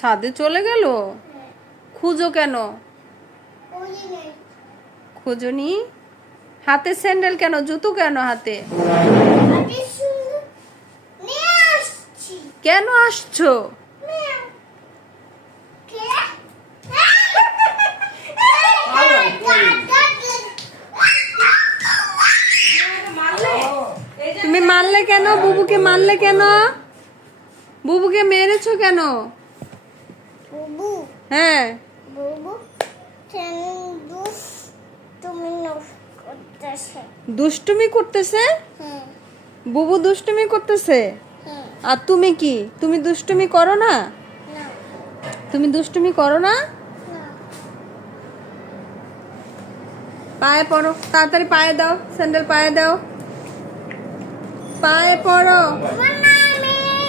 ছাদে চলে গেল? খুঁজো কেন? খুঁজোনি? হাতে স্যান্ডেল কেন, জুতো কেন হাতে? কেন আসছো? তুমি মারলে কেন? বুবুকে মারলে কেন? বুবুকে মেরেছো কেন? হ্যাঁ, দুষ্টুমি করতেছে। বুবু দুষ্টুমি করতেছে। আর তুমি কি? তুমি দুষ্টুমি করো না? তুমি দুষ্টুমি করো না? পায়ে পড়ো, তাড়াতাড়ি পায়ে দাও, স্যান্ডেল পায়ে দাও, পায়ে পড়ো।